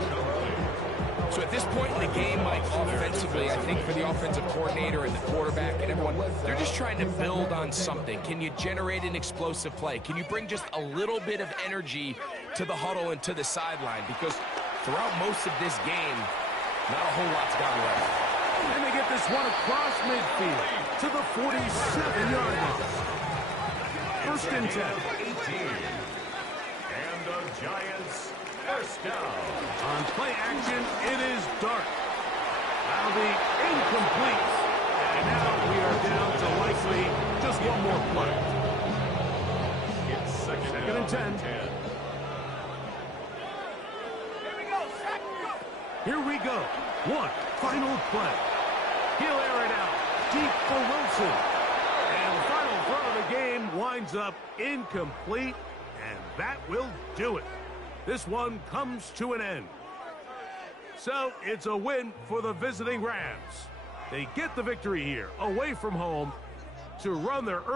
So at this point in the game, Mike, offensively, I think for the offensive coordinator and the quarterback and everyone, they're just trying to build on something. Can you generate an explosive play? Can you bring just a little bit of energy to the huddle and to the sideline? Because throughout most of this game, not a whole lot's gone left. And they get this one across midfield to the 47-yard line. First and 10. And the Giants first down. On play action, it is Dart. That'll be incomplete. And now we are down to likely just one more play. It's second and 10. Here we go. One final play. He'll air it out deep for Wilson. And the final throw of the game winds up incomplete, and that will do it. This one comes to an end. So it's a win for the visiting Rams. They get the victory here, away from home, to run their early